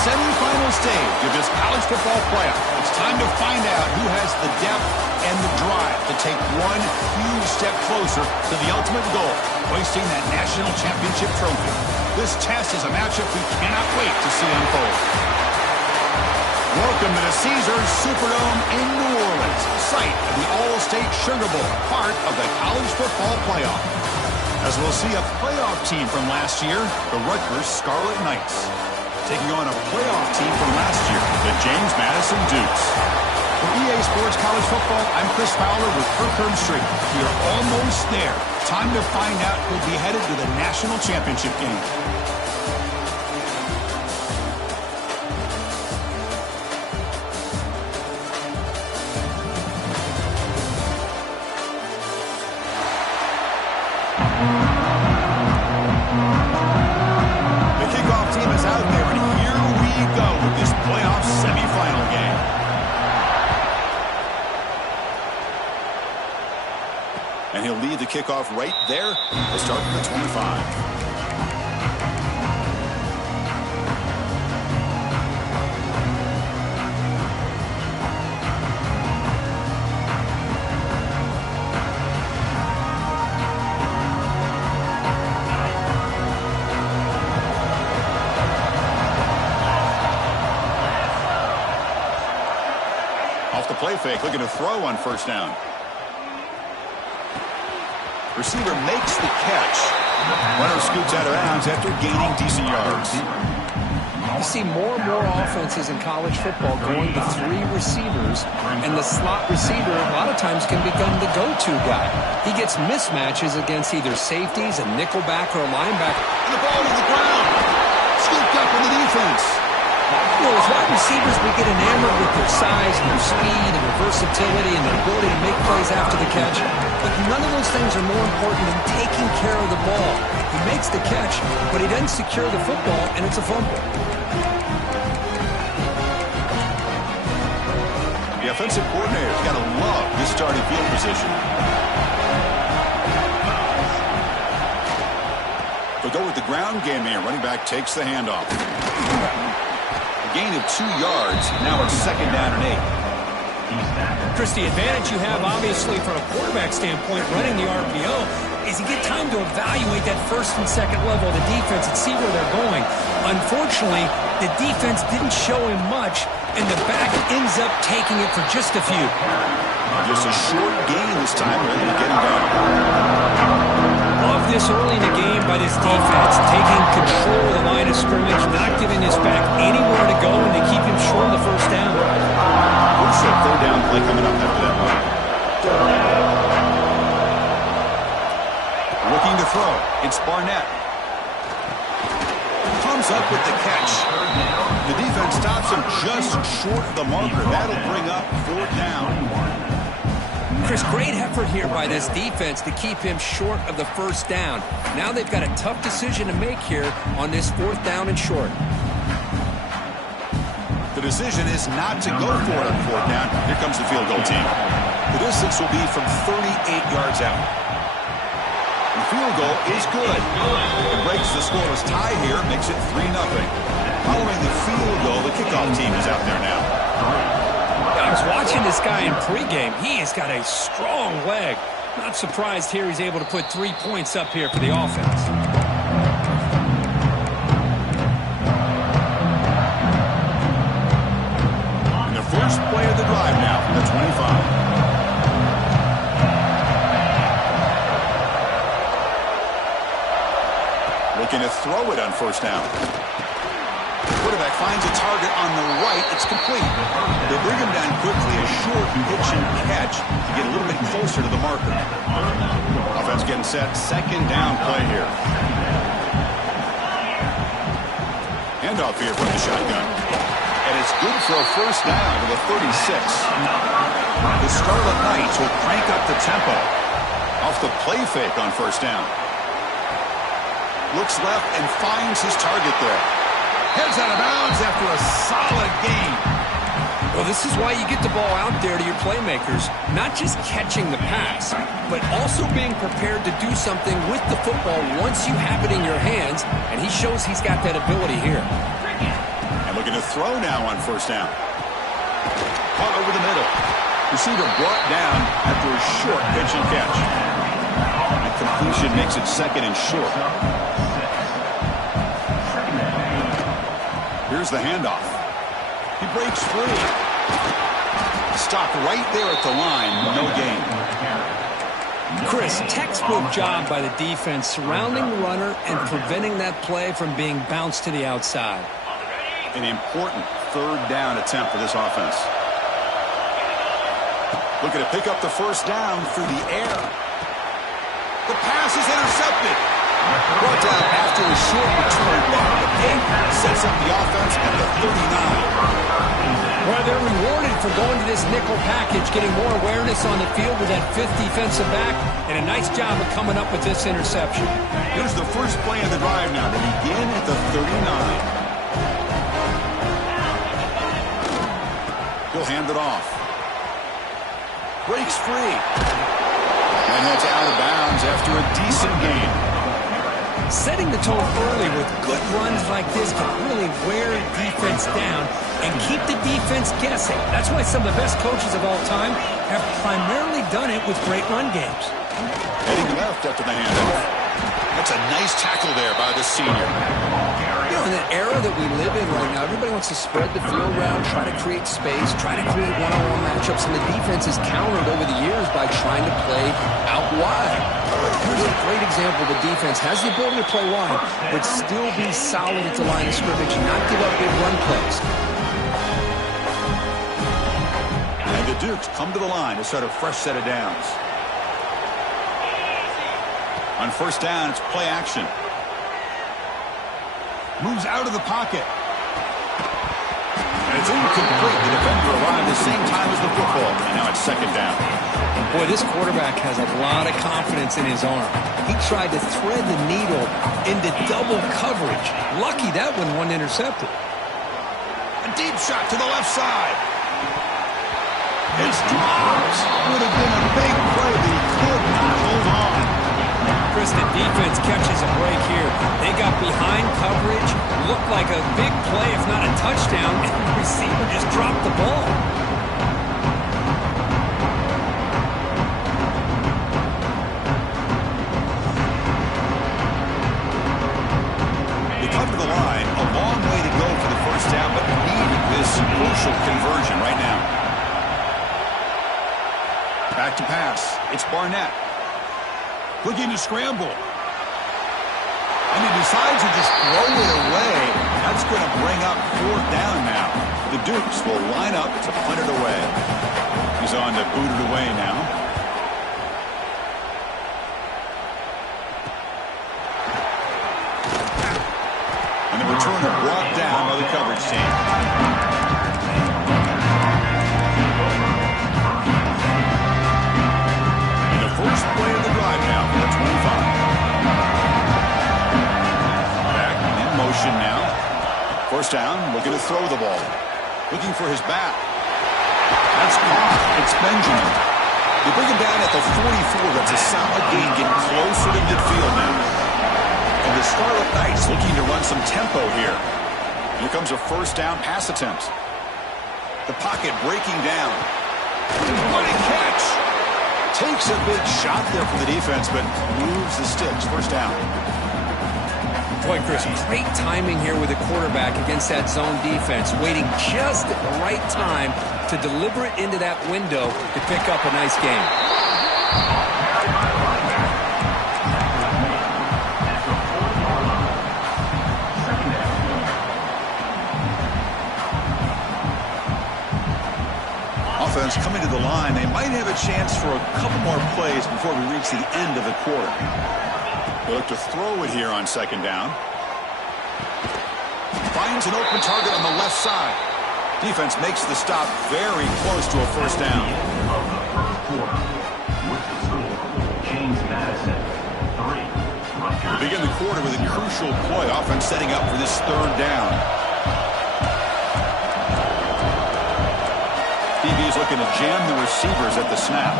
semifinal stage of this college football playoff. It's time to find out who has the depth and the drive to take one huge step closer to the ultimate goal, hoisting that national championship trophy. This test is a matchup we cannot wait to see unfold. Welcome to the Caesars Superdome in New Orleans, site of the All-State Sugar Bowl, part of the college football playoff. As we'll see a playoff team from last year, the Rutgers Scarlet Knights, taking on a playoff team from last year, the James Madison Dukes. For EA Sports College Football, I'm Chris Fowler with Kirk Herbstreit. We are almost there. Time to find out who'll be headed to the national championship game. And he'll lead the kickoff right there. We'll start from the 25. Off the play fake, looking to throw on first down. Receiver makes the catch. Runner scoots out of bounds after gaining decent yards. You see more and more offenses in college football going to three receivers, and the slot receiver a lot of times can become the go-to guy. He gets mismatches against either safeties, a nickelback, or a linebacker. And the ball to the ground. Scooped up in the defense. You know, as wide receivers, we get enamored with their size and their speed and their versatility and their ability to make plays after the catch. But none of those things are more important than taking care of the ball. He makes the catch, but he doesn't secure the football, and it's a fumble. The offensive coordinator's got to love this starting field position. They'll go with the ground game here. Running back takes the handoff. A gain of 2 yards. Now it's second down and 8. Chris, the advantage you have, obviously, from a quarterback standpoint, running the RPO, is you get time to evaluate that first and second level of the defense and see where they're going. Unfortunately, the defense didn't show him much, and the back ends up taking it for just a few. Just a short gain this time, ready to get him down. Love this early in the game by this defense, taking control of the line of scrimmage, not giving this back anywhere to go, and to keep him short of the first down. Crucial third down play coming up after that one. Looking to throw. It's Barnett. Comes up with the catch. The defense stops him just short of the marker. That'll bring up fourth down. Chris, great effort here by this defense to keep him short of the first down. Now they've got a tough decision to make here on this fourth down and short. The decision is not to go for it on fourth down. Here comes the field goal team. The distance will be from 38 yards out. The field goal is good. It breaks the scoreless tie here, makes it 3-0. Following the field goal, the kickoff team is out there now. I was watching this guy in pregame. He has got a strong leg. Not surprised here he's able to put 3 points up here for the offense. And the first play of the drive now from the 25. Looking to throw it on first down. Quarterback finds a target on the right. It's complete. They bring him down quickly. A short pitch and catch to get a little bit closer to the marker. Offense getting set. Second down play here. Handoff here from the shotgun. And it's good for a first down to the 36. The Scarlet Knights will crank up the tempo. Off the play fake on first down. Looks left and finds his target there. Heads out of bounds after a solid gain. Well, this is why you get the ball out there to your playmakers. Not just catching the pass, but also being prepared to do something with the football once you have it in your hands. And he shows he's got that ability here. And looking to to throw now on first down. Caught over the middle. Receiver brought down after a short pitch and catch. That completion makes it second and short. Here's the handoff. He breaks free. Stopped right there at the line. No gain. Chris, textbook job by the defense surrounding the runner and preventing that play from being bounced to the outside. An important third down attempt for this offense. Looking to pick up the first down through the air. The pass is intercepted. Brought down after a short return. The pick sets up the offense at the 39. Well, they're rewarded for going to this nickel package, getting more awareness on the field with that fifth defensive back, and a nice job of coming up with this interception. Here's the first play of the drive now. They begin at the 39. He'll hand it off. Breaks free. And heads out of bounds after a decent gain. Setting the tone early with good runs like this can really wear defense down and keep the defense guessing. That's why some of the best coaches of all time have primarily done it with great run games. Heading left after the handoff. That's a nice tackle there by the senior. You know, in the era that we live in right now, everybody wants to spread the field around, try to create space, try to create one-on-one matchups, and the defense is countered over the years by trying to play out wide. Here's a great example. The defense has the ability to play wide, but still be solid at the line of scrimmage and not give up big run plays. And the Dukes come to the line to start a fresh set of downs. On first down, it's play action. Moves out of the pocket. And it's incomplete. The defender arrived at the same time as the football. And now it's second down. Boy, this quarterback has a lot of confidence in his arm. He tried to thread the needle into double coverage. Lucky that one wasn't intercepted. A deep shot to the left side. It's dropped. Would have been a big play, but he could not hold on. Chris, the defense catches a break here. They got behind coverage, looked like a big play, if not a touchdown, and the receiver just dropped the ball. They come to the line, a long way to go for the first down, but need this crucial conversion right now. Back to pass. It's Barnett. Looking to scramble. And he decides to just throw it away. That's going to bring up fourth down now. The Dukes will line up to punt it away. He's on to boot it away now. And the returner brought down by the coverage team. First play of the drive now for the 25. Back in motion now. First down, looking to throw the ball. Looking for his back. That's caught. It's Benjamin. They bring him down at the 44. That's a solid gain. Getting closer to midfield now. And the Scarlet Knights looking to run some tempo here. Here comes a first down pass attempt. The pocket breaking down. What a catch! Takes a big shot there for the defense, but moves the sticks. First down. Boy, Chris, great timing here with the quarterback against that zone defense, waiting just at the right time to deliver it into that window to pick up a nice game. Offense coming to the line. They might have a chance for a couple more plays before we reach the end of the quarter. They look to throw it here on second down. Finds an open target on the left side. Defense makes the stop very close to a first down. We begin the quarter with a crucial play. Offense setting up for this third down. DB is looking to jam the receivers at the snap.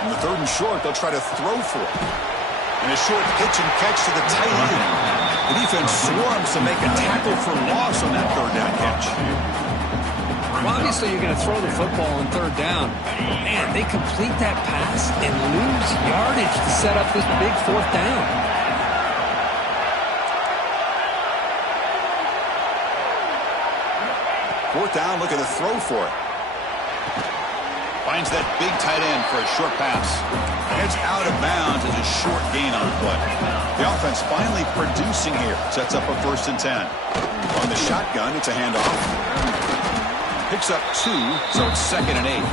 On the 3rd and and short. They'll try to throw for it. And a short pitch and catch to the tight end. The defense swarms to make a tackle for loss on that third down catch. Well, obviously, you're going to throw the football on third down. Man, they complete that pass and lose yardage to set up this big fourth down. Fourth down, looking to throw for it. Finds that big tight end for a short pass. Heads out of bounds as a short gain on the play. The offense finally producing here. Sets up a 1st and 10. On the shotgun, it's a handoff. Picks up 2, so it's 2nd and 8.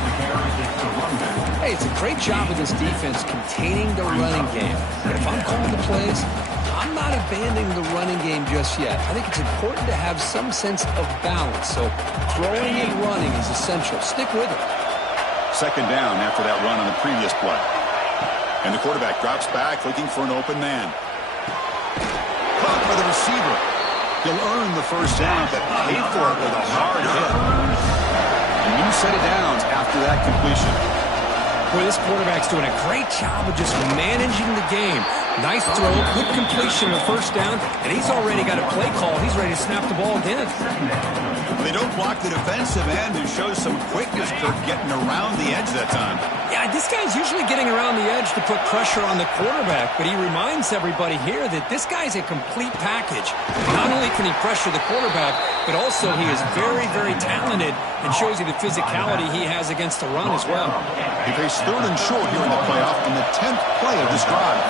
Hey, it's a great job of this defense containing the running game. But if I'm calling the plays, I'm not abandoning the running game just yet. I think it's important to have some sense of balance. So throwing and running is essential. Stick with it. 2nd down after that run on the previous play. And the quarterback drops back looking for an open man. Caught by the receiver. He'll earn the 1st down, but paid for it with a hard hit. A new set of downs after that completion. Boy, this quarterback's doing a great job of just managing the game. Nice throw, good completion of the 1st down, and he's already got a play call. He's ready to snap the ball again. They don't block the defensive end, who shows some quickness, Kirk, getting around the edge that time. Yeah, this guy's usually getting around the edge to put pressure on the quarterback, but he reminds everybody here that this guy's a complete package. Not only can he pressure the quarterback, but also he is very, very talented and shows you the physicality he has against the run as well. He faced 3rd and short here in the playoff on the 10th play of this drive.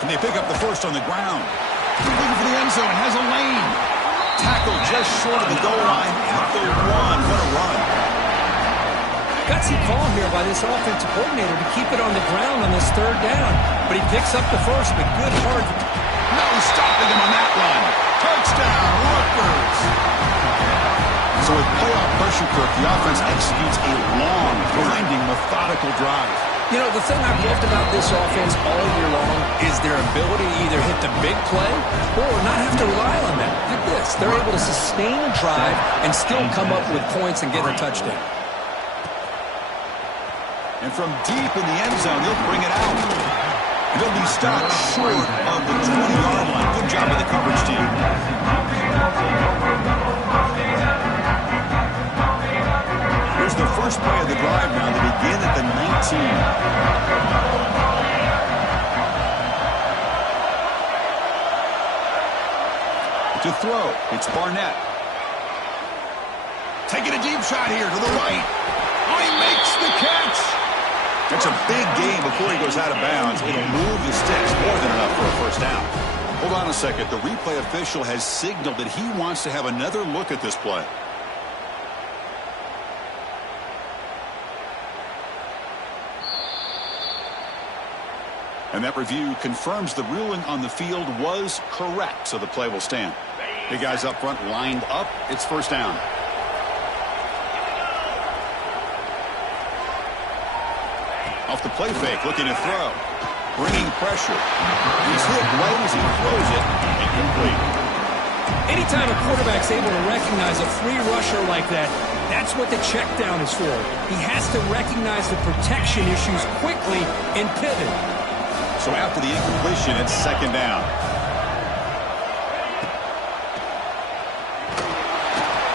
And they pick up the 1st on the ground. Looking for the end zone, has a lane. Tackled just short of the goal line at the 1. What a run. Gutsy call here by this offensive coordinator to keep it on the ground on this 3rd down. But he picks up the 1st, but good hard. No stopping him on that run. Touchdown, Rutgers. So with playoff pressure, Kirk, the offense executes a long, grinding, methodical drive. You know, the thing I've loved about this offense all year long is their ability to either hit the big play or not have to rely on that. Look at this. They're able to sustain a drive and still come up with points and get a touchdown. And from deep in the end zone, he'll bring it out. And he'll be stopped short of the 20-yard line. Good job of the coverage team. Here's the first play of the drive now. They begin at the 19. To throw, it's Barnett. Taking a deep shot here to the right. Oh, he makes the catch. That's a big gain before he goes out of bounds. It'll move the sticks more than enough for a 1st down. Hold on a second. The replay official has signaled that he wants to have another look at this play. And that review confirms the ruling on the field was correct, so the play will stand. The guys up front lined up. It's 1st down. Off the play fake, looking to throw. Bringing pressure. He's hit right as he throws it. Incomplete. Anytime a quarterback's able to recognize a free rusher like that, that's what the check down is for. He has to recognize the protection issues quickly and pivot. So after the incompletion, it's 2nd down.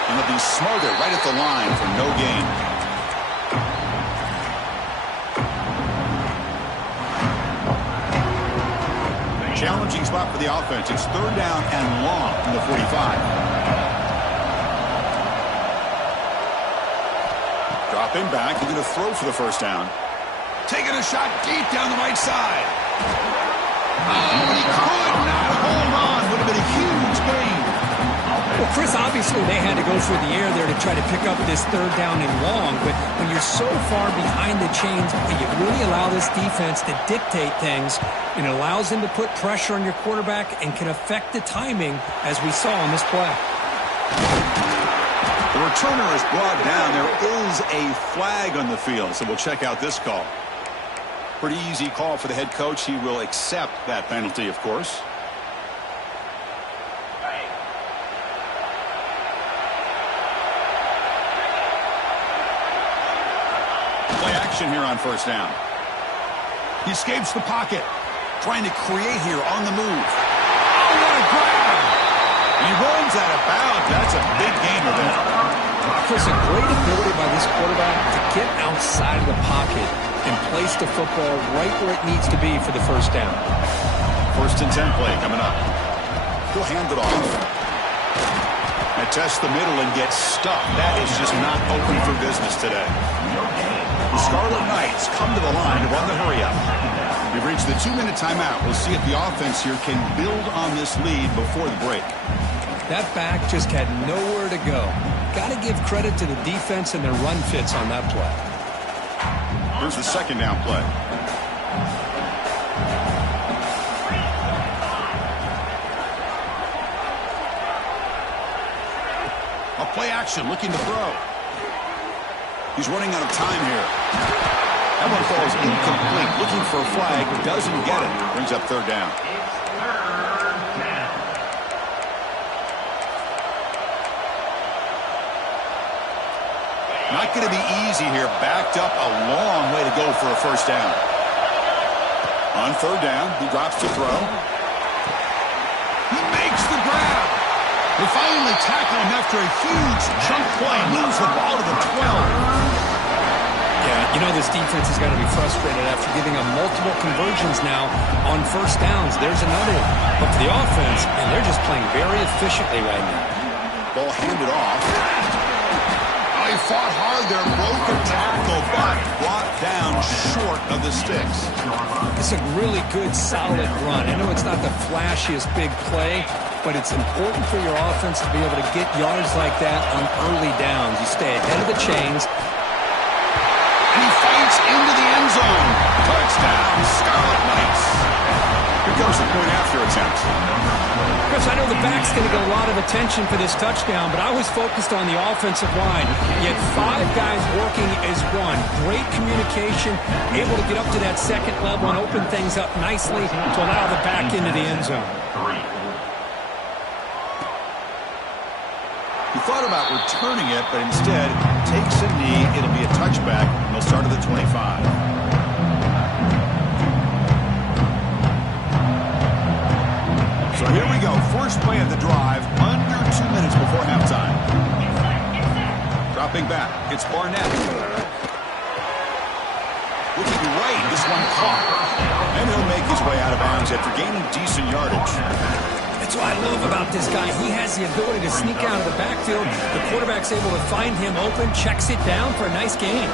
And he'll be smarter right at the line for no gain. Challenging spot for the offense. It's 3rd down and long from the 45. Dropping back. He's going to throw for the 1st down. Taking a shot deep down the right side. Oh, but he could not hold on. Would have been a huge gain. Well, Chris, obviously they had to go through the air there to try to pick up this 3rd down and long, but when you're so far behind the chains, you really allow this defense to dictate things, and it allows them to put pressure on your quarterback and can affect the timing, as we saw on this play. The returner is brought down. There is a flag on the field, so we'll check out this call. Pretty easy call for the head coach. He will accept that penalty, of course. action here on first down. He escapes the pocket. Trying to create here on the move. Oh, what a grab! He runs out of bounds. That's a big gainer there. Chris, a great ability by this quarterback to get outside of the pocket and place the football right where it needs to be for the first down. First and 10 play coming up. He'll hand it off. And test the middle and get stuck. That is just not open for business today. The Scarlet Knights come to the line to run the hurry-up. We've reached the 2-minute timeout. We'll see if the offense here can build on this lead before the break. That back just had nowhere to go. Got to give credit to the defense and their run fits on that play. Here's the second down play. A play action, looking to throw. He's running out of time here. That one falls incomplete. Looking for a flag, doesn't get it. Brings up third down. Not going to be easy here. Backed up a long way to go for a first down. On third down, he drops to throw. He makes the grab. They finally tackle him after a huge chunk play. Moves the ball to the 12. Yeah, you know this defense is going to be frustrated after giving them multiple conversions now on first downs. There's another one. But for the offense, and they're just playing very efficiently right now. Ball handed off. Oh, he fought hard there. Broke a tackle, but brought down short of the sticks. It's a really good, solid run. I know it's not the flashiest big play, but it's important for your offense to be able to get yards like that on early downs. You stay ahead of the chains. And he fights into the end zone. Touchdown, Scarlet Knights. Here comes the point after attempt. Chris, I know the back's going to get a lot of attention for this touchdown, but I was focused on the offensive line. You had 5 guys working as one. Great communication, able to get up to that second level and open things up nicely to allow the back into the end zone. He thought about returning it, but instead takes a knee. It'll be a touchback, and they'll start at the 25. So here we go. First play of the drive, under 2 minutes before halftime. Dropping back, it's Barnett. Looking right, this one caught. And he'll make his way out of bounds after gaining decent yardage. That's what I love about this guy. He has the ability to sneak out of the backfield. The quarterback's able to find him open, checks it down for a nice gain.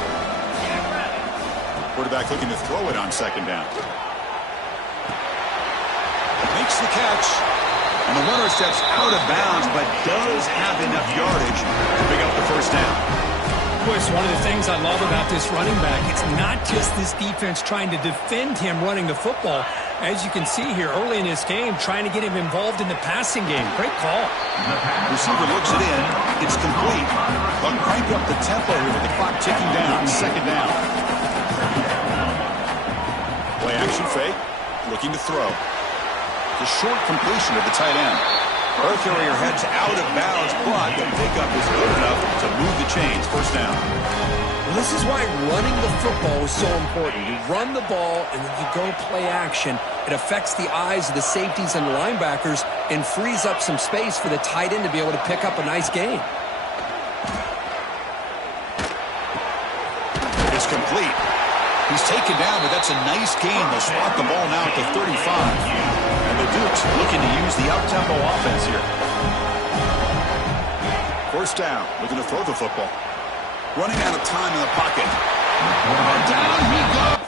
Quarterback looking to throw it on second down. Makes the catch. And the runner steps out of bounds, but does have enough yardage to pick up the first down. Chris, one of the things I love about this running back, it's not just this defense trying to defend him running the football. As you can see here early in this game, trying to get him involved in the passing game. Great call. Receiver looks it in. It's complete. But crank up the tempo here with the clock ticking down. Second down. Play action fake. Looking to throw. The short completion of the tight end. Ball carrier heads out of bounds, but the pickup is good enough to move the chains. First down. Well, this is why running the football is so important. You run the ball, and then you go play action. It affects the eyes of the safeties and the linebackers and frees up some space for the tight end to be able to pick up a nice gain. It's complete. He's taken down, but that's a nice gain. They'll swat the ball now at the 35. And the Dukes looking to use the up-tempo offense here. First down, looking to throw the football. Running out of time in the pocket. And down he goes.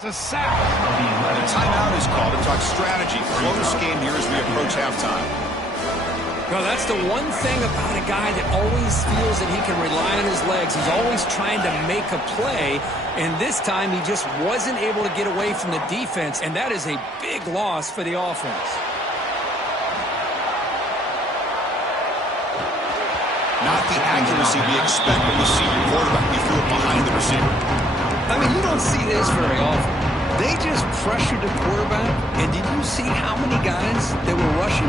It's a sack. The timeout is called to talk strategy. Close game here as we approach halftime. Well, that's the one thing about a guy that always feels that he can rely on his legs. He's always trying to make a play, and this time he just wasn't able to get away from the defense, and that is a big loss for the offense. Not the accuracy we expect from the senior quarterback. He threw it behind the receiver. I mean, you don't see this very often. They just pressured the quarterback, and did you see how many guys that were rushing?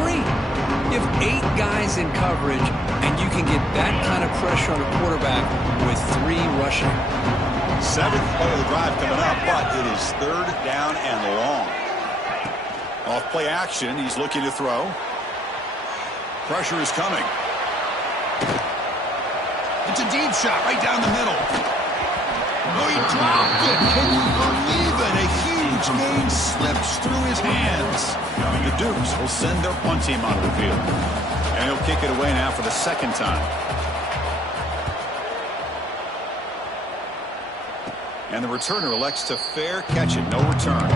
3. You have 8 guys in coverage, and you can get that kind of pressure on a quarterback with 3 rushing. 7th play of the drive coming up, but it is 3rd down and long. Off play action, he's looking to throw. Pressure is coming. It's a deep shot right down the middle. Oh, he dropped it. Can you believe it? A huge gain slips through his hands. The Dukes will send their punt team out of the field. And he'll kick it away now for the 2nd time. And the returner elects to fair catch it. No return.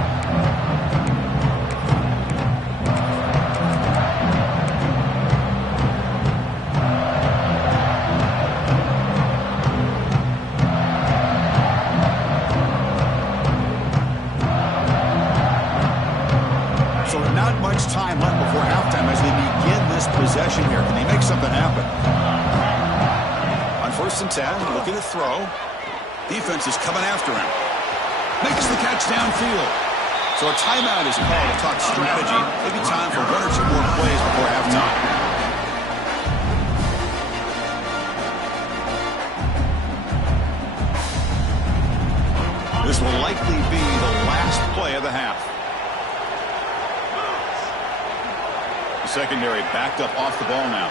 Time left before halftime as they begin this possession here. Can they make something happen? On 1st and 10, looking to throw. Defense is coming after him. Makes the catch downfield. So a timeout is called to talk strategy. Maybe time for 1 or 2 more plays before halftime. This will likely be the last play of the half. Secondary backed up off the ball now.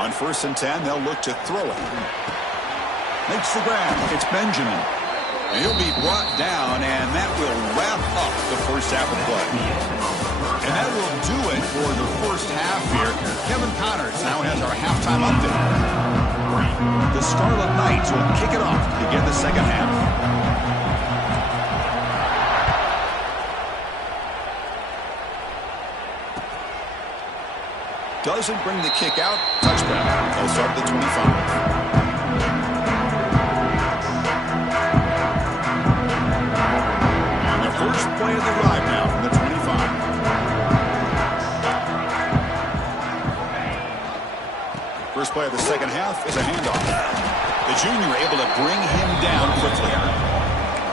On 1st and 10, they'll look to throw it. Makes the grab. It's Benjamin. And he'll be brought down, and that will wrap up the first half of play. And that will do it for the first half here. Kevin Connors now has our halftime update. The Scarlet Knights will kick it off to begin the second half. Doesn't bring the kick out. Touchdown. They'll start at the 25. First play of the drive now from the 25. First play of the second half is a handoff. The junior able to bring him down quickly.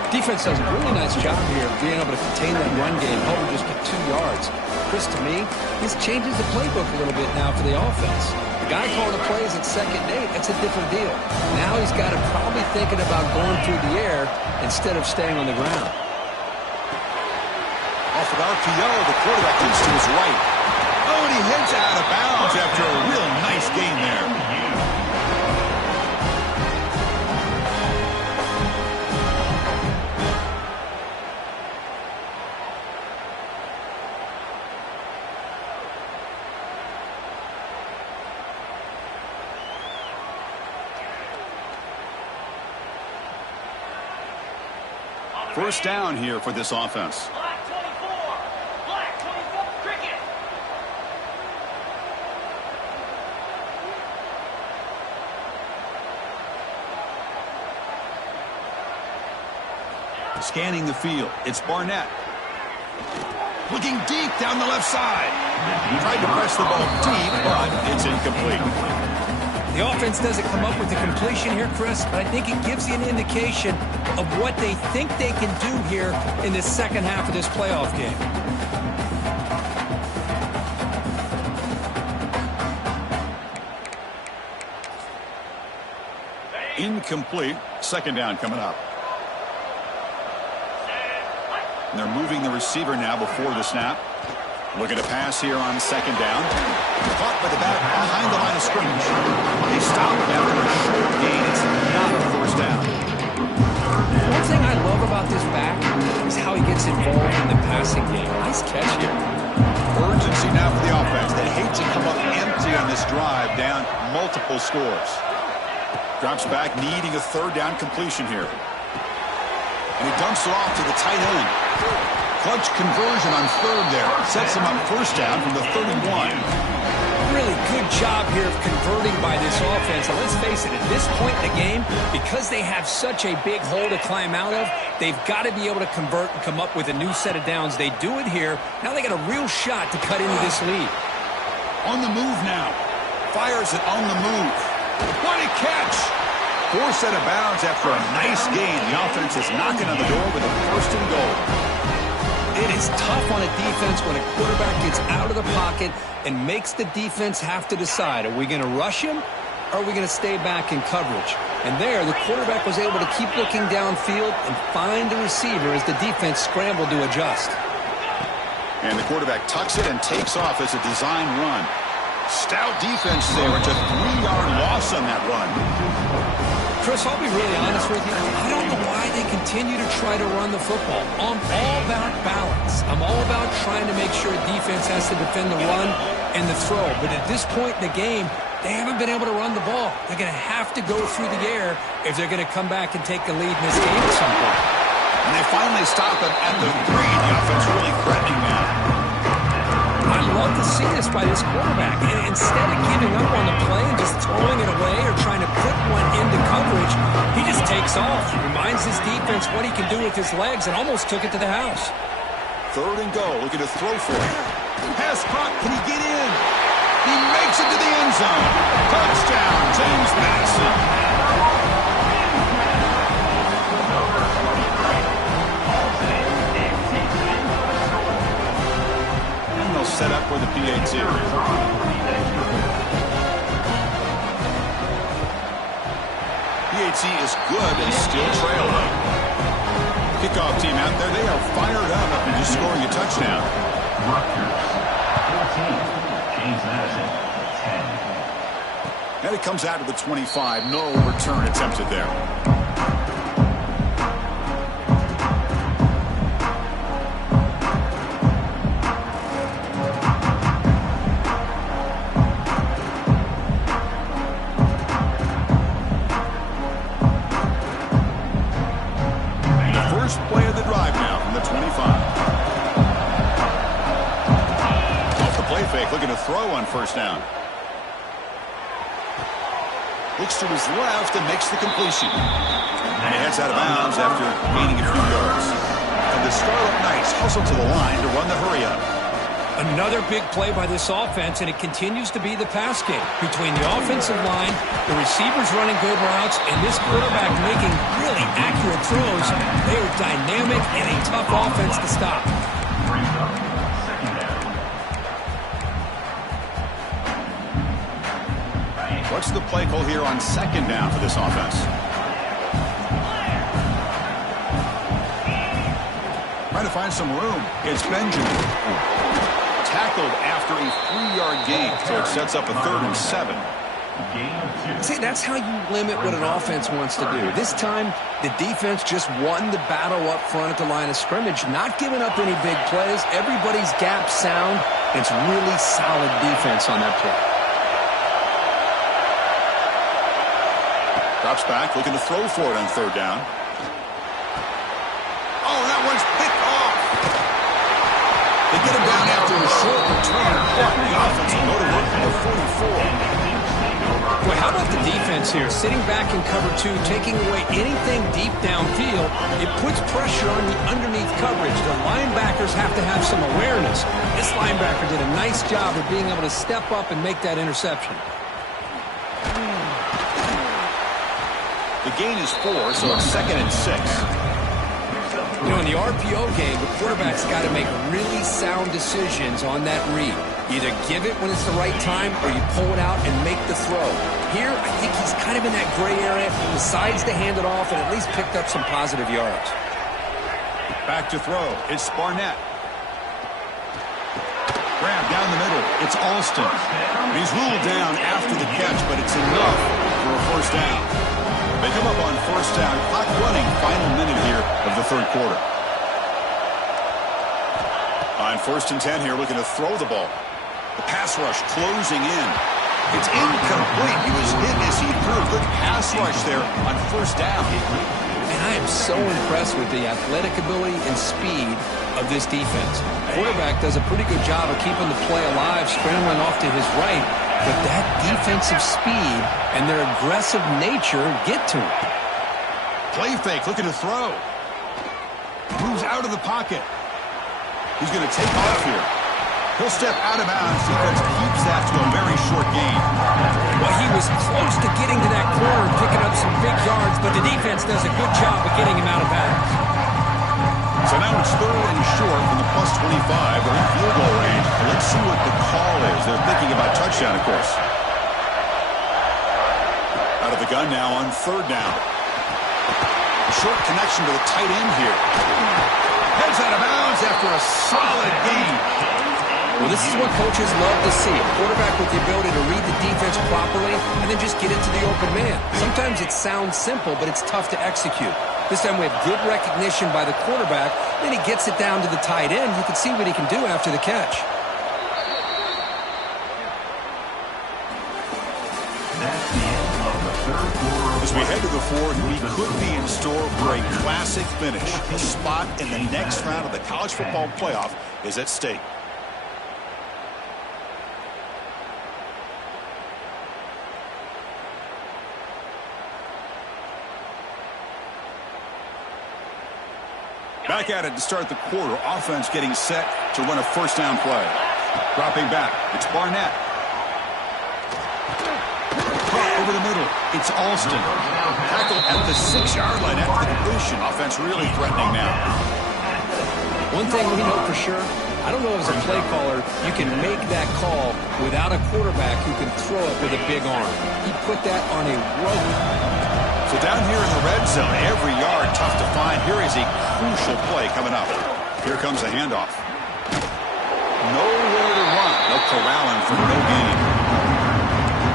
Defense does a really nice job here of being able to contain that run game. Homer just get 2 yards. Chris, to me, this changes the playbook a little bit now for the offense. The guy calling the plays at 2nd and 8, that's a different deal. Now he's got to probably thinking about going through the air instead of staying on the ground. Off of RPO, the quarterback gets to his right. Oh, and he heads out of bounds after a real nice gain there. First down here for this offense. Scanning the field, it's Barnett. Looking deep down the left side. He tried to press the ball deep, but it's incomplete. The offense doesn't come up with the completion here, Chris, but I think it gives you an indication of what they think they can do here in the second half of this playoff game. Incomplete. Second down coming up. And they're moving the receiver now before the snap. Looking to pass here on second down. Caught by the back behind the line of scrimmage. They stop after a short gain. It's not a first down. One thing I love love about this back is how he gets involved in the passing game. Nice catch here. Urgency now for the offense. They hate to come up empty on this drive, down multiple scores. Drops back, needing a third down completion here. And he dumps it off to the tight end. Clutch conversion on third there. Sets him up first down from the 31. Really good job here of converting by this offense. And let's face it, at this point in the game, because they have such a big hole to climb out of, they've got to be able to convert and come up with a new set of downs. They do it here. Now they got a real shot to cut into this lead. On the move now. Fires it on the move. What a catch! Forced out of bounds after a nice gain. The offense is knocking on the door with a first and goal. It is tough on a defense when a quarterback gets out of the pocket and makes the defense have to decide, are we going to rush him or are we going to stay back in coverage? And there, the quarterback was able to keep looking downfield and find the receiver as the defense scrambled to adjust. And the quarterback tucks it and takes off as a design run. Stout defense there. It's a 3-yard loss on that run. Chris, I'll be really honest with you. I don't know why they continue to try to run the football. I'm all about balance. I'm all about trying to make sure defense has to defend the run and the throw. But at this point in the game, they haven't been able to run the ball. They're going to have to go through the air if they're going to come back and take the lead in this game at some point. And they finally stop him at the 3. The offense really threatening now. I love to see this by this quarterback. And instead of giving up on the play and just throwing it away or trying to put one into coverage, he just takes off. He reminds his defense what he can do with his legs and almost took it to the house. Third and goal. Looking to throw for it. Pass caught. Can he get in? He makes it to the end zone. Touchdown, James Madison. Set up for the PAT. PAT is good and still trailing. Kickoff team out there, they are fired up after just scoring a touchdown. James Madison, 10. And it comes out to the 25. No return attempted there. Play of the drive now from the 25. Off the play fake, looking to throw on first down. Looks to his left and makes the completion. And he heads out of bounds after gaining a few yards. And the Scarlet Knights hustle to the line to run the hurry-up. Another big play by this offense, and it continues to be the pass game. Between the offensive line, the receivers running good routes, and this quarterback making really accurate throws, they are dynamic and a tough offense to stop. What's the play call here on second down for this offense? Trying to find some room. It's Benjamin. Tackled after a 3-yard gain, so it sets up a 3rd and 7. See, that's how you limit what an offense wants to do. This time, the defense just won the battle up front at the line of scrimmage, not giving up any big plays. Everybody's gap sound. It's really solid defense on that play. Drops back, looking to throw for it on third down. Oh, that one's picked off. They get him down after a short return. The offense will go to work from the 44. Boy, how about the defense here? Sitting back in cover 2, taking away anything deep downfield. It puts pressure on the underneath coverage. The linebackers have to have some awareness. This linebacker did a nice job of being able to step up and make that interception. The gain is 4, so it's 2nd and 6. You know, in the RPO game, the quarterback's got to make really sound decisions on that read. Either give it when it's the right time or you pull it out and make the throw. Here, I think he's kind of in that gray area, decides to hand it off and at least picked up some positive yards. Back to throw. It's Barnett. Grab down the middle. It's Alston. He's ruled down after the catch, but it's enough for a first down. They come up on first down. Clock running, final minute here of the third quarter. On 1st and 10 here, looking to throw the ball. The pass rush closing in. It's incomplete. He was hit as he threw. Good pass rush there on first down. And I am so impressed with the athletic ability and speed of this defense. Quarterback does a pretty good job of keeping the play alive, scrambling off to his right. But that defensive speed and their aggressive nature get to him. Play fake, looking to throw. Moves out of the pocket. He's going to take off here. He'll step out of bounds. Defense keeps that to a very short gain. Well, he was close to getting to that corner and picking up some big yards, but the defense does a good job of getting him out of bounds. So now it's 3rd and short from the plus 25. They're in field goal range. And let's see what the call is. They're thinking about touchdown, of course. Out of the gun now on 3rd down. Short connection to the tight end here. Heads out of bounds after a solid gain. Well, this is what coaches love to see. A quarterback with the ability to read the defense properly and then just get it to the open man. Sometimes it sounds simple, but it's tough to execute. This time we have good recognition by the quarterback. Then he gets it down to the tight end. You can see what he can do after the catch. That's the end of the third quarter. As we head to the fourth, we could be in store for a classic finish. A spot in the next round of the college football playoff is at stake. Back at it to start the quarter. Offense getting set to run a first down play. Dropping back. It's Barnett. Over the middle. It's Alston. Tackle at the 6-yard line after the completion. Offense really threatening now. One thing we know for sure, I don't know as a play caller, you can make that call without a quarterback who can throw it with a big arm. He put that on a rope. So down here in the red zone, every yard tough to find. Here is a crucial play coming up. Here comes the handoff. Nowhere to run. They'll corral him for no gain.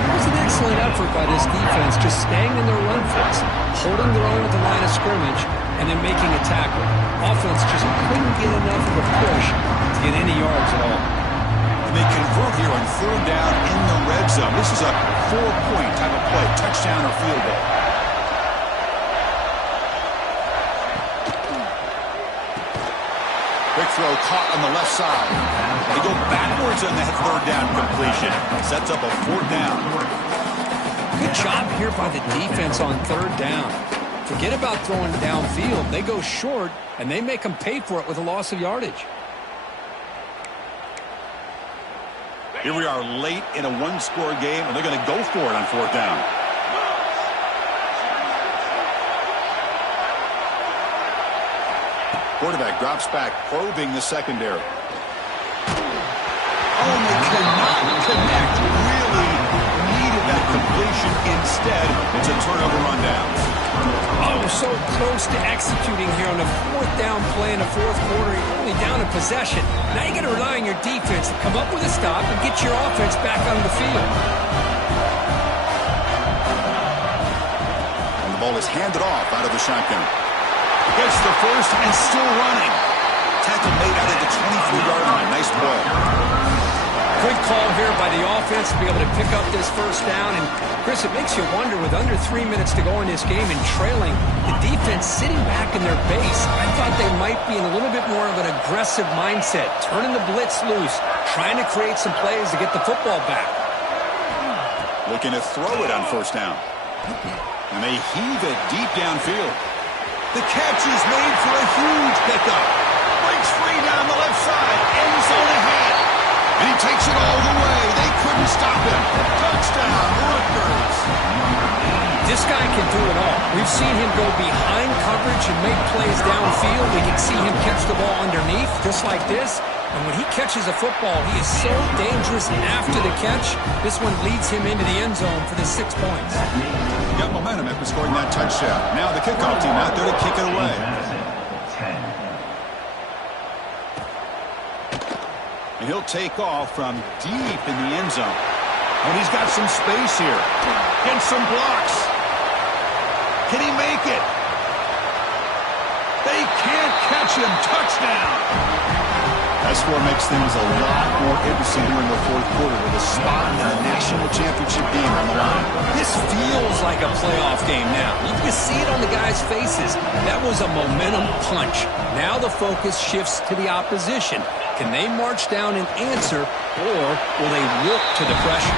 It was an excellent effort by this defense, just staying in their run fits, holding their own at the line of scrimmage, and then making a tackle. Offense just couldn't get enough of a push to get any yards at all. And they convert here on 3rd down in the red zone. This is a 4-point type of play, touchdown or field goal. Quick throw caught on the left side. They go backwards on that 3rd down completion. Sets up a 4th down. Good job here by the defense on 3rd down. Forget about throwing downfield. They go short, and they make them pay for it with a loss of yardage. Here we are late in a 1-score game, and they're going to go for it on 4th down. Quarterback drops back, probing the secondary. Oh, and they cannot connect. Really needed that completion. Instead, it's a turnover rundown. Oh, so close to executing here on a 4th down play in the 4th quarter. You're only down in possession. Now you got to rely on your defense to come up with a stop and get your offense back on the field. And the ball is handed off out of the shotgun. Gets the first and still running. Tackle made out at the 24-yard line. Nice play. Good call here by the offense to be able to pick up this first down. And, Chris, it makes you wonder, with under 3 minutes to go in this game and trailing, the defense sitting back in their base. I thought they might be in a little bit more of an aggressive mindset, turning the blitz loose, trying to create some plays to get the football back. Looking to throw it on 1st down. And they heave it deep downfield. The catch is made for a huge pickup. Breaks free down the left side. End zone ahead. And he takes it all the way. They couldn't stop him. Touchdown, Rutgers. This guy can do it all. We've seen him go behind coverage and make plays downfield. We can see him catch the ball underneath, just like this. And when he catches a football, he is so dangerous after the catch. This one leads him into the end zone for the 6 points. Got momentum after scoring that touchdown. Now the kickoff team out there to kick it away. And he'll take off from deep in the end zone. And he's got some space here. Gets some blocks. Can he make it? They can't catch him. Touchdown. That score makes things a lot more interesting here in the fourth quarter with a spot in a national championship game on the line. This feels like a playoff game now. You can see it on the guys' faces. That was a momentum punch. Now the focus shifts to the opposition. Can they march down and answer, or will they look to the pressure?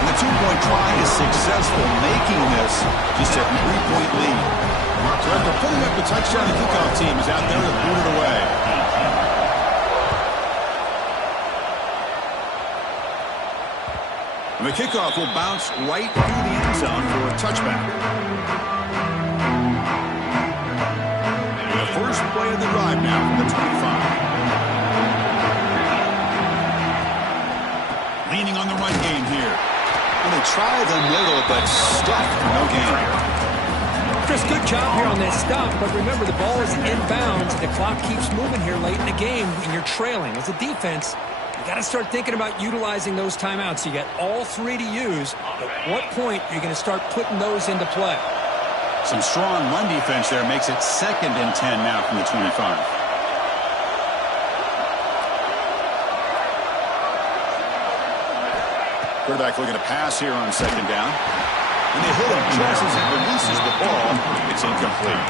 And the two-point try is successful, making this just a 3-point lead. So after putting up the touchdown, the kickoff team is out there to boot it away. And the kickoff will bounce right through the end zone for a touchback. And the first play of the drive now from the 25. Leaning on the run game here. And they try the middle, but stuffed for no gain. Chris, good job here on that stop, but remember the ball is inbounds. The clock keeps moving here late in the game, and you're trailing. As a defense, you got to start thinking about utilizing those timeouts. You got all three to use. At what point are you going to start putting those into play? Some strong run defense there makes it 2nd and 10 now from the 25. Quarterback looking to pass here on 2nd down. And they hit him just as it releases the ball. It's incomplete.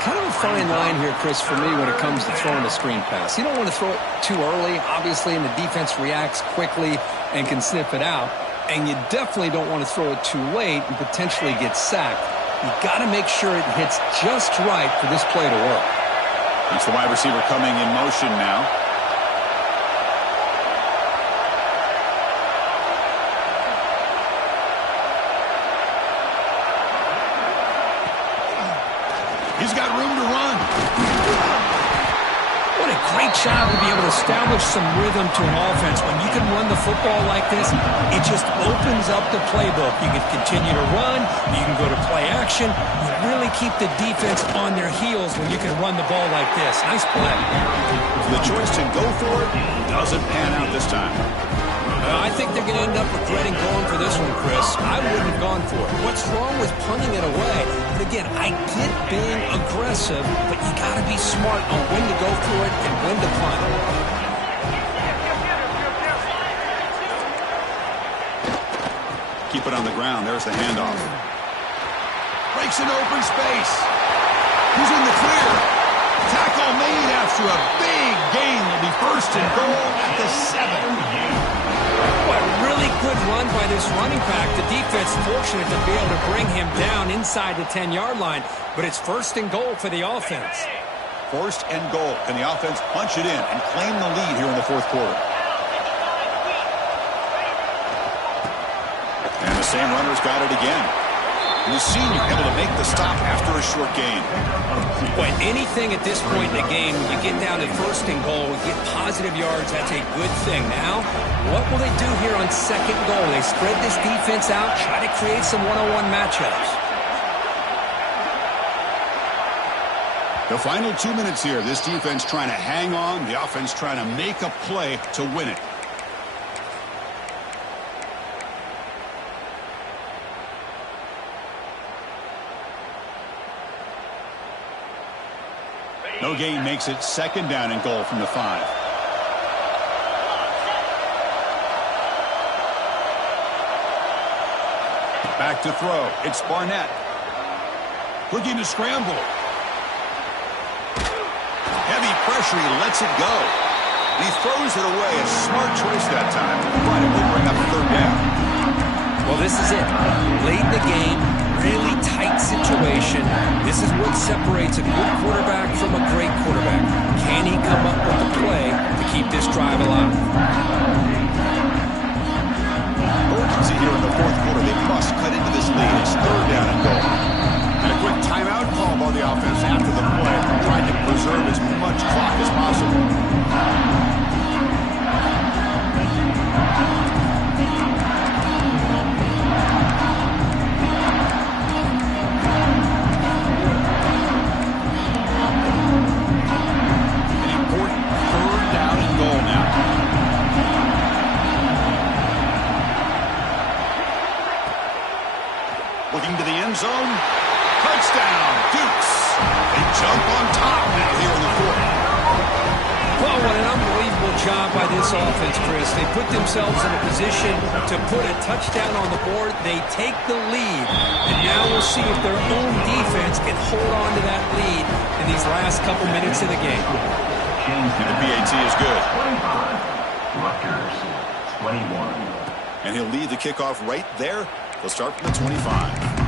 Kind of a fine line here, Chris, for me when it comes to throwing a screen pass. You don't want to throw it too early, obviously, and the defense reacts quickly and can sniff it out. And you definitely don't want to throw it too late and potentially get sacked. You got to make sure it hits just right for this play to work. It's the wide receiver coming in motion now. He's got room to run. What a great job to be able to establish some rhythm to an offense. When you can run the football like this, it just opens up the playbook. You can continue to run. You can go to play action. You really keep the defense on their heels when you can run the ball like this. Nice play. The choice to go for it doesn't pan out this time. I think they're going to end up regretting going for this one, Chris. I wouldn't have gone for it. What's wrong with punting it away? But again, I get being aggressive, but you got to be smart on when to go for it and when to punt. Keep it on the ground. There's the handoff. Breaks an open space. Who's in the clear? Tackle made after a big gain. Will be 1st and goal at the 7. What a really good run by this running back. The defense fortunate to be able to bring him down inside the 10-yard line, but it's 1st and goal for the offense. 1st and goal. Can the offense punch it in and claim the lead here in the 4th quarter? And the same runner's got it again. And the senior able to make the stop after a short gain. But anything at this point in the game, you get down to 1st and goal, get positive yards, that's a good thing. Now, what will they do here on 2nd goal? They spread this defense out, try to create some one-on-one matchups. The final 2 minutes here. This defense trying to hang on. The offense trying to make a play to win it. No gain makes it 2nd down and goal from the 5. Back to throw. It's Barnett. Looking to scramble. Heavy pressure. He lets it go. And he throws it away. A smart choice that time. But it will bring up 3rd down. Well, this is it. Late in the game, really tight situation. This is what separates a good quarterback from a great quarterback. Can he come up with the play to keep this drive alive? Urgency here in the 4th quarter. They must cut into this lead. It's 3rd down and goal. And a quick timeout call by the offense after the play, trying to preserve as much clock as possible. Zone. touchdown, Dukes. They jump on top now here in the fourth. Well, what an unbelievable job by this offense, Chris. They put themselves in a position to put a touchdown on the board. They take the lead, and now we'll see if their own defense can hold on to that lead in these last couple minutes of the game. And the PAT is good. 25. Rutgers, 21. And he'll lead the kickoff right there. They'll start from the 25.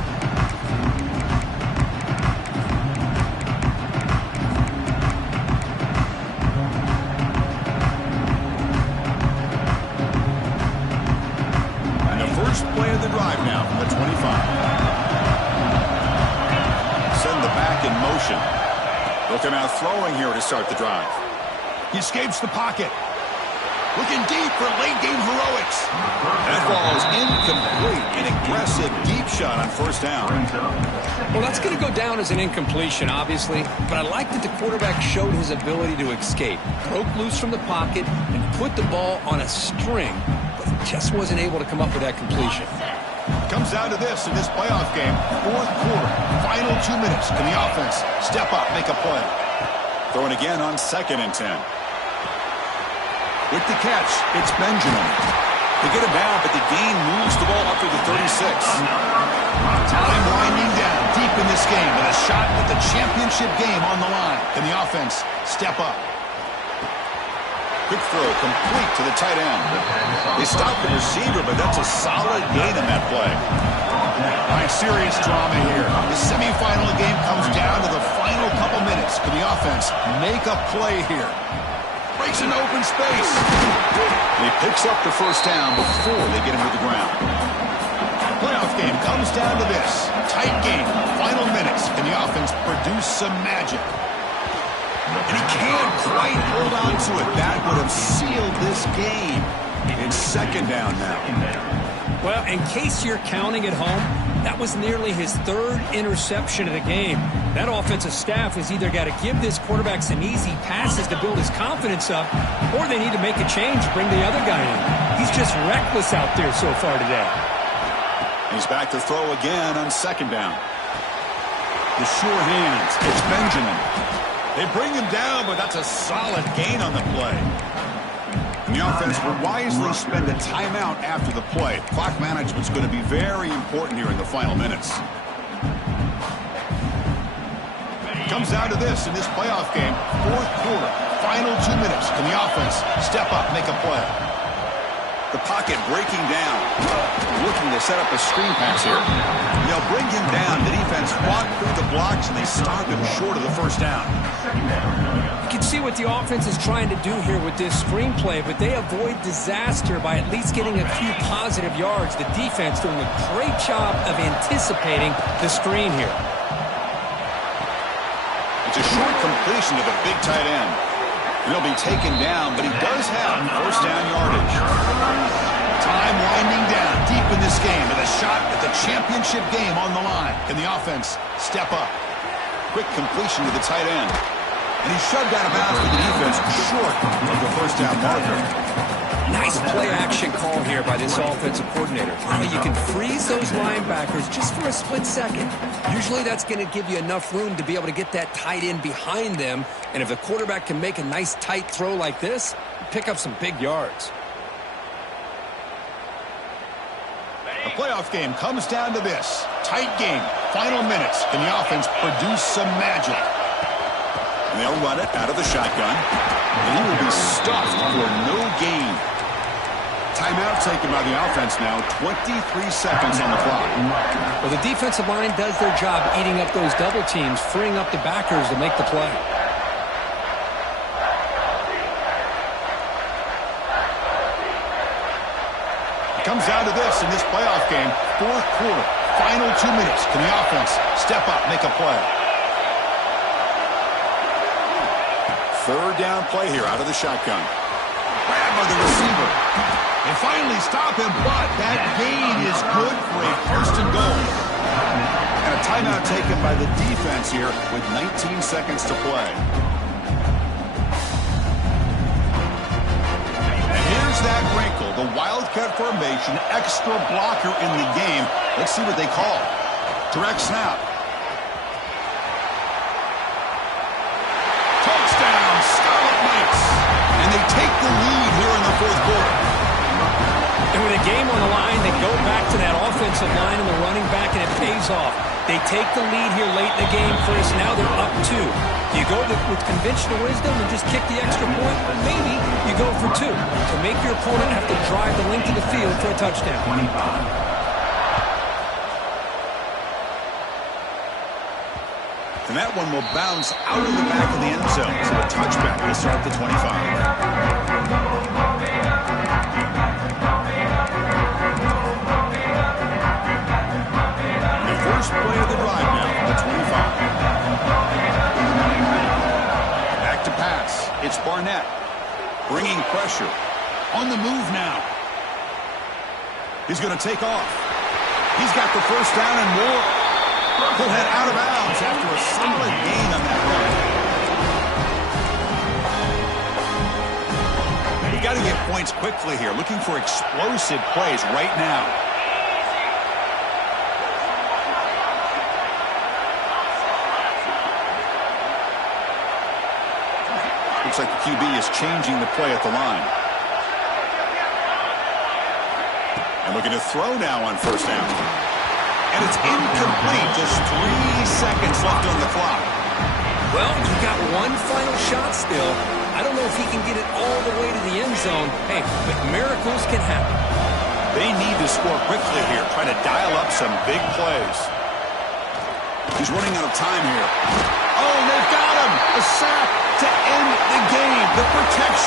Play of the drive now from the 25. Send the back in motion. Looking out throwing here to start the drive. He escapes the pocket. Looking deep for late game heroics. That ball is incomplete. An aggressive deep shot on first down. Well, that's going to go down as an incompletion, obviously, but I like that the quarterback showed his ability to escape. Broke loose from the pocket and put the ball on a string, but just wasn't able to come up with that completion. Comes down to this in this playoff game. Fourth quarter, final 2 minutes. Can the offense step up, make a play? Throwing again on 2nd and 10. With the catch, it's Benjamin. They get him down, but the gain moves the ball up to the 36. Time winding down deep in this game with a shot at the championship game on the line. Can the offense step up? Quick throw complete to the tight end. They stop the receiver, but that's a solid gain in that play. Nice serious drama here. The semifinal game comes down to the final couple minutes. Can the offense make a play here? Breaks an open space. He picks up the first down before they get him to the ground. The playoff game comes down to this. Tight game, final minutes. Can the offense produce some magic? And he can't quite hold on to it. That would have sealed this game. It's 2nd down now. Well, in case you're counting at home, that was nearly his 3rd interception of the game. That offensive staff has either got to give this quarterback some easy passes to build his confidence up, or they need to make a change, bring the other guy in. He's just reckless out there so far today. He's back to throw again on 2nd down. The sure hands. It's Benjamin. They bring him down, but that's a solid gain on the play. And the offense will wisely spend a timeout after the play. Clock management's going to be very important here in the final minutes. Comes down to this in this playoff game. Fourth quarter, final 2 minutes. Can the offense step up, make a play? The pocket breaking down. Looking to set up a screen pass here. They'll bring him down. The defense walk through the blocks, and they stop him short of the first down. You can see what the offense is trying to do here with this screen play, but they avoid disaster by at least getting a few positive yards. The defense doing a great job of anticipating the screen here. It's a short completion to the big tight end. He'll be taken down, but he does have first down yardage. Time winding down deep in this game with a shot at the championship game on the line. Can the offense step up? Quick completion to the tight end. And he's shoved out of bounds for the defense short of the first down marker. Nice play-action call here by this offensive coordinator. You can freeze those linebackers just for a split second. Usually that's going to give you enough room to be able to get that tight end behind them. And if the quarterback can make a nice tight throw like this, pick up some big yards. The playoff game comes down to this. Tight game, final minutes. Can the offense produce some magic? And they'll run it out of the shotgun. And he will be stuffed for no gain. Timeout taken by the offense now. 23 seconds on the clock. Well, the defensive line does their job eating up those double teams, freeing up the backers to make the play. It comes down to this in this playoff game. Fourth quarter, final 2 minutes. Can the offense step up, make a play? Third down play here out of the shotgun. Grab by the receiver. They finally stop him, but that gain is good for a first and goal. And a timeout taken by the defense here with 19 seconds to play. And here's that wrinkle, the Wildcat formation, extra blocker in the game. Let's see what they call. Direct snap. fourth quarter. And with a game on the line, they go back to that offensive line and the running back, and it pays off. They take the lead here late in the game, Chris. Now they're up 2. Do you go with conventional wisdom and just kick the extra point? Or maybe you go for 2 to make your opponent have to drive the length of the field for a touchdown. 25. And that one will bounce out of the back of the end zone. So a touchback will start at the 25. The first play of the drive now, the 25. Back to pass. It's Barnett. Bringing pressure. On the move now. He's going to take off. He's got the first down and more. He'll head out of bounds after a solid gain on that run. We've got to get points quickly here. Looking for explosive plays right now. Looks like the QB is changing the play at the line. And looking to throw now on first down. And it's incomplete. Just 3 seconds left on the clock. Well, you got one final shot still. I don't know if he can get it all the way to the end zone. Hey, but miracles can happen. They need to score quickly here. Try to dial up some big plays. He's running out of time here. Oh, they've got him. A sack to end the game. The protection.